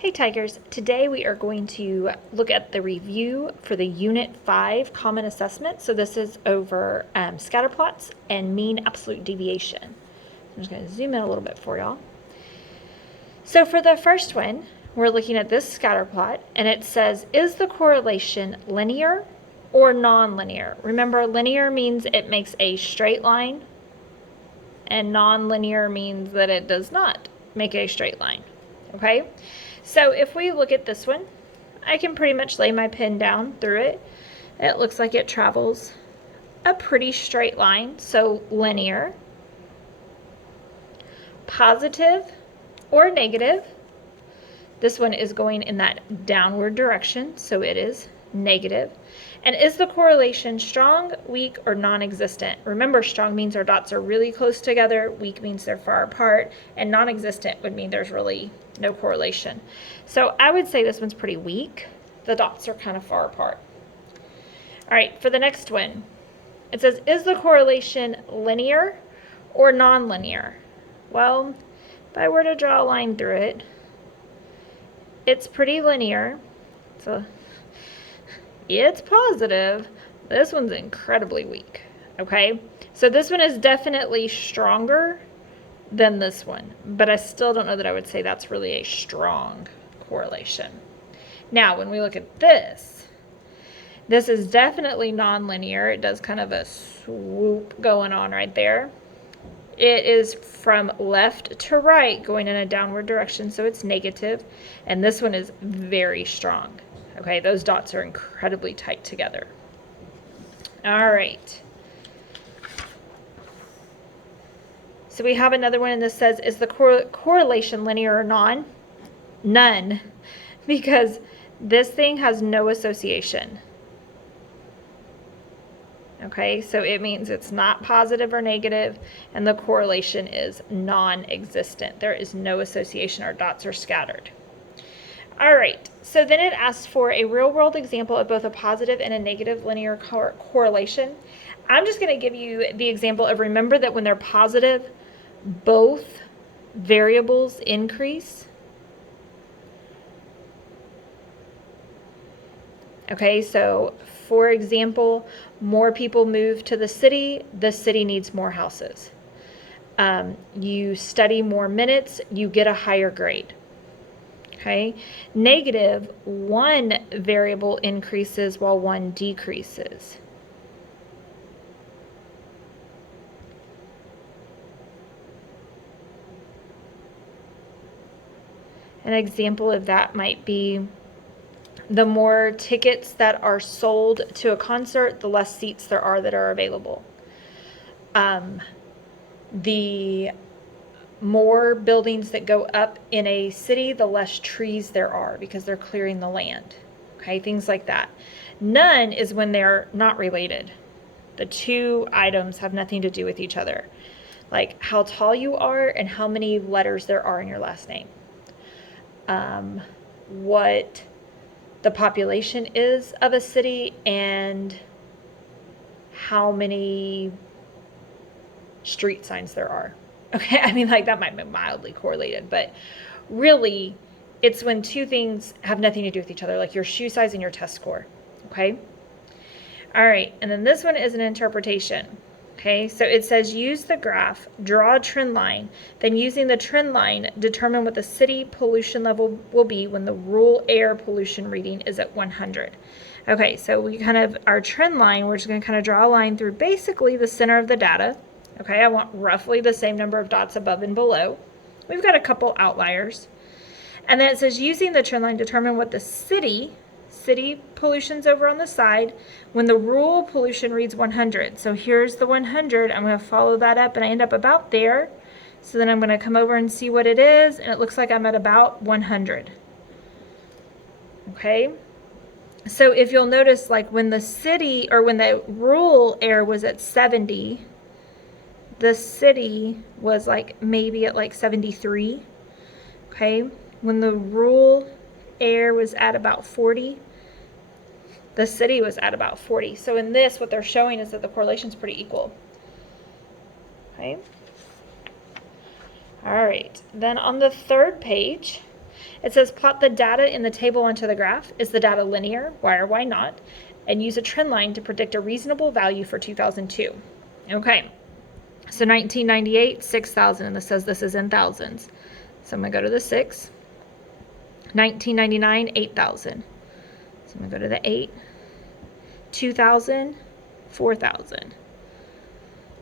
Hey Tigers, today we are going to look at the review for the Unit 5 Common Assessment. So this is over scatter plots and mean absolute deviation. I'm just going to zoom in a little bit for y'all. So for the first one, we're looking at this scatter plot and it says, is the correlation linear or non-linear? Remember, linear means it makes a straight line and non-linear means that it does not make a straight line, okay? So if we look at this one, I can pretty much lay my pen down through it. It looks like it travels a pretty straight line, so linear, positive or negative. This one is going in that downward direction, so it is negative. And is the correlation strong, weak, or non-existent? Remember, strong means our dots are really close together, weak means they're far apart, and non-existent would mean there's really no correlation. So I would say this one's pretty weak. The dots are kind of far apart. All right, for the next one, it says, is the correlation linear or non-linear? Well, if I were to draw a line through it, it's pretty linear. So it's positive. This one's incredibly weak, okay? So this one is definitely stronger than this one, but I still don't know that I would say that's really a strong correlation. Now, when we look at this is definitely non-linear. It does kind of a swoop going on right there. It is from left to right going in a downward direction, so it's negative, and this one is very strong. Okay, those dots are incredibly tight together. All right. So we have another one, and this says, is the correlation linear or non? None, because this thing has no association. Okay, so it means it's not positive or negative, and the correlation is non-existent. There is no association. Our dots are scattered. All right, so then it asks for a real-world example of both a positive and a negative linear correlation. I'm just going to give you the example of, remember that when they're positive, both variables increase. Okay, so for example, more people move to the city needs more houses. You study more minutes, you get a higher grade. Okay, negative, one variable increases while one decreases. An example of that might be the more tickets that are sold to a concert, the less seats there are that are available. The more buildings that go up in a city, the less trees there are because they're clearing the land. Okay, things like that. None is when they're not related. The two items have nothing to do with each other. Like how tall you are and how many letters there are in your last name. What the population is of a city and how many street signs there are. Okay, I mean, like that might be mildly correlated, but really it's when two things have nothing to do with each other, like your shoe size and your test score. Okay. All right, and then this one is an interpretation. Okay, so it says use the graph, draw a trend line, then using the trend line, determine what the city pollution level will be when the rural air pollution reading is at 100. Okay, so we kind of, our trend line, we're just going to kind of draw a line through basically the center of the data. Okay, I want roughly the same number of dots above and below. We've got a couple outliers. And then it says using the trend line, determine what the city pollution's over on the side when the rural pollution reads 100. So here's the 100. I'm going to follow that up and I end up about there. So then I'm going to come over and see what it is, and it looks like I'm at about 100. Okay. So if you'll notice, like when the city or when the rural air was at 70, the city was like maybe at like 73. Okay. When the rural air was at about 40, the city was at about 40. So in this, what they're showing is that the correlation is pretty equal. Okay. All right. Then on the third page, It says plot the data in the table onto the graph. Is the data linear? Why or why not? And use a trend line to predict a reasonable value for 2002. Okay, so 1998, 6,000, and this says this is in thousands. So I'm going to go to the 6. 1999, 8,000. So I'm going to go to the 8. 2000, 4,000.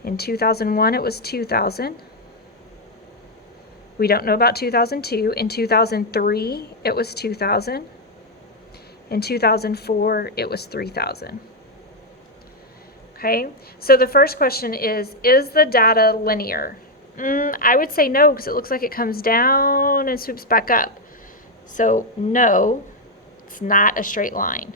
In 2001, it was 2,000. We don't know about 2002. In 2003, it was 2,000. In 2004, it was 3,000. Okay, so the first question is the data linear? I would say no, because it looks like it comes down and swoops back up. So no, it's not a straight line.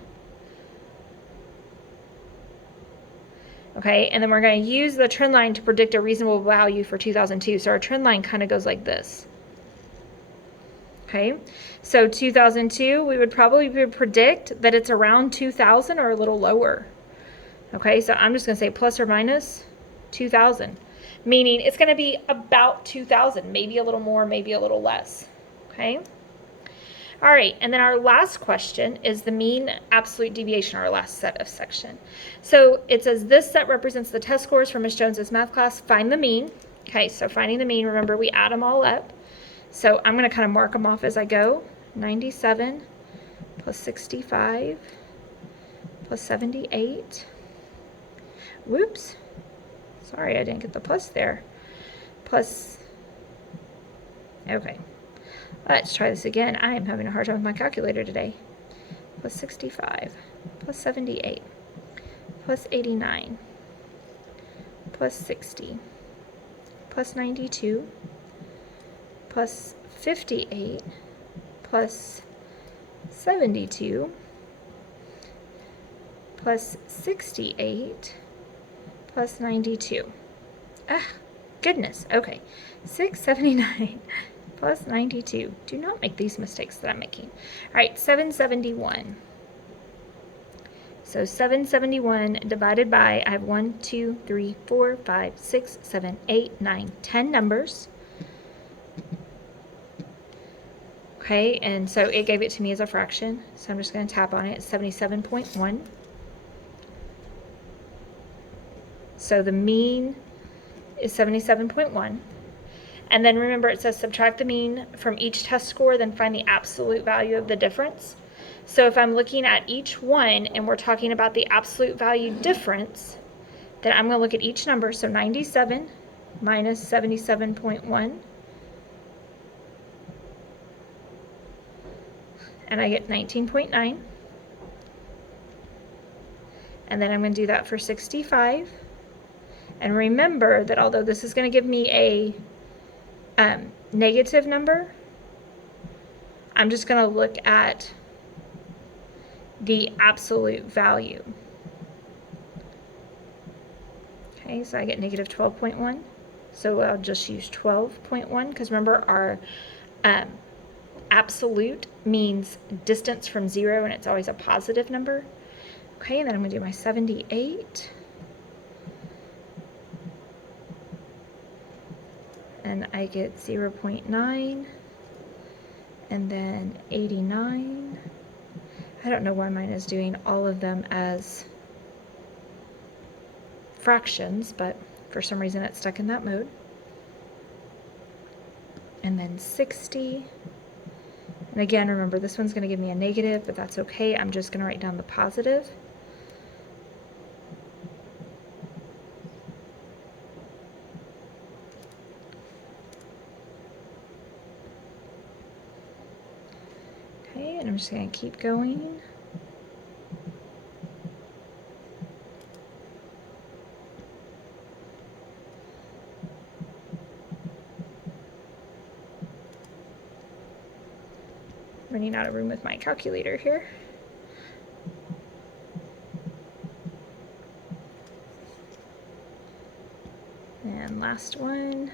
Okay, and then we're going to use the trend line to predict a reasonable value for 2002. So our trend line kind of goes like this. Okay, so 2002, we would probably predict that it's around 2,000 or a little lower. Okay, so I'm just going to say plus or minus 2,000, meaning it's going to be about 2,000, maybe a little more, maybe a little less. Okay. All right, and then our last question is the mean absolute deviation, our last set of section. So it says this set represents the test scores from Ms. Jones's math class. Find the mean. Okay, so finding the mean, remember we add them all up. So I'm going to kind of mark them off as I go. 97 plus 65 plus 78. Whoops. Sorry, I didn't get the plus there. Plus, okay. Let's try this again. I am having a hard time with my calculator today. Plus 65, plus 78, plus 89, plus 60, plus 92, plus 58, plus 72, plus 68, plus 92. Ah, goodness. Okay. 679 plus 92. Do not make these mistakes that I'm making. All right, 771. So 771 divided by, I have 1, 2, 3, 4, 5, 6, 7, 8, 9, 10 numbers. Okay, and so it gave it to me as a fraction. So I'm just going to tap on it. It's 77.1. So the mean is 77.1. And then remember it says subtract the mean from each test score, then find the absolute value of the difference. So if I'm looking at each one and we're talking about the absolute value difference, then I'm going to look at each number. So 97 minus 77.1. And I get 19.9. And then I'm going to do that for 65. And remember that although this is going to give me a negative number, I'm just going to look at the absolute value. Okay, so I get negative 12.1. So I'll just use 12.1 because remember our absolute means distance from 0 and it's always a positive number. Okay, and then I'm going to do my 78. And I get 0.9, and then 89. I don't know why mine is doing all of them as fractions, but for some reason it's stuck in that mode. And then 60. And again, remember this one's going to give me a negative, but that's okay. I'm just going to write down the positive. Okay, and I'm just going to keep going. Running out of room with my calculator here. And last one.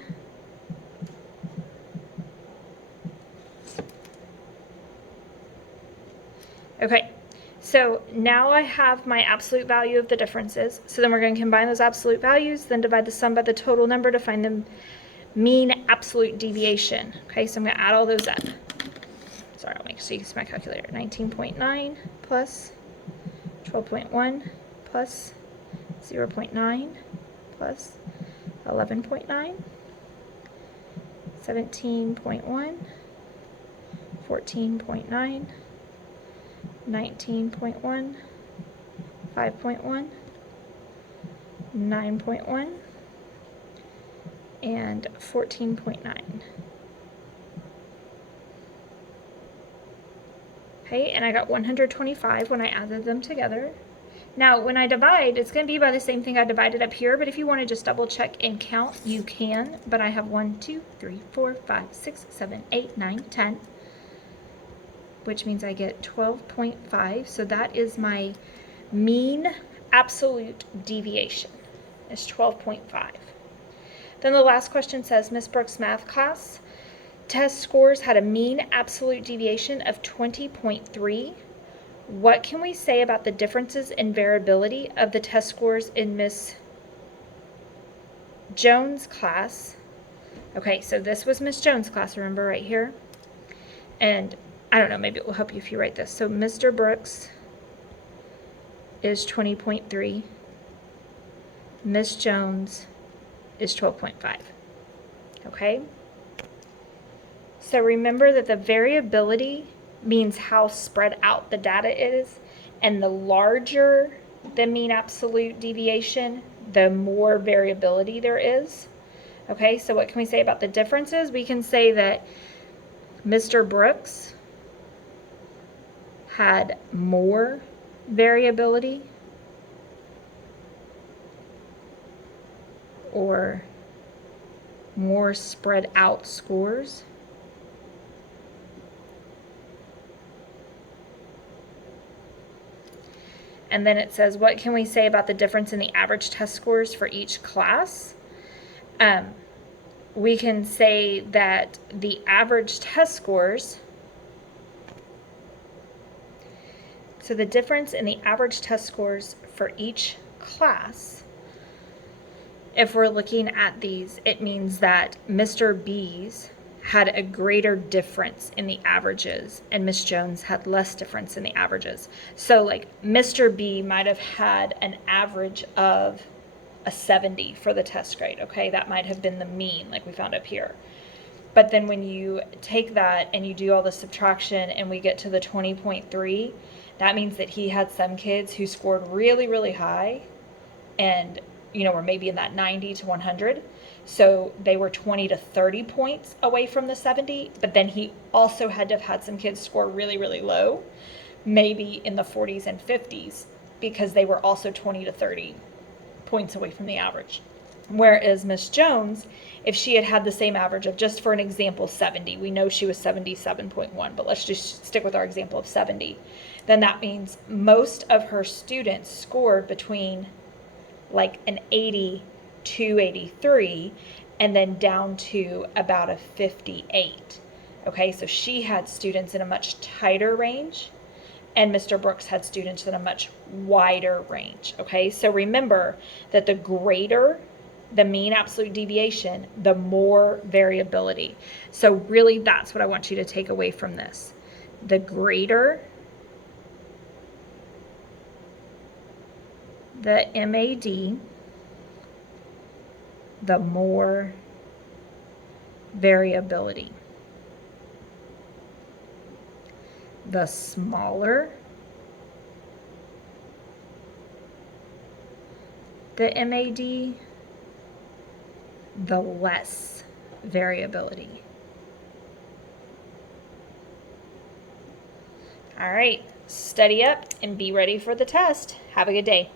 Okay, so now I have my absolute value of the differences. So then we're going to combine those absolute values, then divide the sum by the total number to find the mean absolute deviation. Okay, so I'm going to add all those up. So sorry, I'll use my calculator. 19.9 plus 12.1 plus 0.9 plus 11.9, 17.1, 14.9, 19.1, 5.1, 9.1, and 14.9. Okay, and I got 125 when I added them together. Now, when I divide, it's going to be by the same thing I divided up here, but if you want to just double check and count, you can. But I have 1, 2, 3, 4, 5, 6, 7, 8, 9, 10, which means I get 12.5. So that is my mean absolute deviation, is 12.5. Then the last question says, Miss Brooks' math class test scores had a mean absolute deviation of 20.3. What can we say about the differences in variability of the test scores in Miss Jones' class? Okay, so this was Miss Jones' class, remember, right here? And I don't know, maybe it will help you if you write this. So Mr. Brooks is 20.3. Miss Jones is 12.5. Okay? So remember that the variability means how spread out the data is, and the larger the mean absolute deviation, the more variability there is. Okay, so what can we say about the differences? We can say that Mr. Brooks had more variability, or more spread out scores. And then it says, what can we say about the difference in the average test scores for each class? We can say that the average test scores, so the difference in the average test scores for each class, if we're looking at these, it means that Mr. B's had a greater difference in the averages and Miss Jones had less difference in the averages. So like Mr. B might have had an average of a 70 for the test grade, okay? That might have been the mean like we found up here. But then when you take that and you do all the subtraction and we get to the 20.3, that means that he had some kids who scored really, really high and were maybe in that 90 to 100. So they were 20 to 30 points away from the 70, but then he also had to have had some kids score really, really low, maybe in the 40s and 50s, because they were also 20 to 30 points away from the average. Whereas Miss Jones, if she had had the same average of, just for an example, 70, we know she was 77.1, but let's just stick with our example of 70, then that means most of her students scored between like an 80 to 83 and then down to about a 58. Okay, so she had students in a much tighter range and Mr. Brooks had students in a much wider range. Okay, so remember that the greater the mean absolute deviation, the more variability. So really that's what I want you to take away from this. The greater the MAD, the more variability. The smaller the MAD, the less variability. All right, study up and be ready for the test. Have a good day.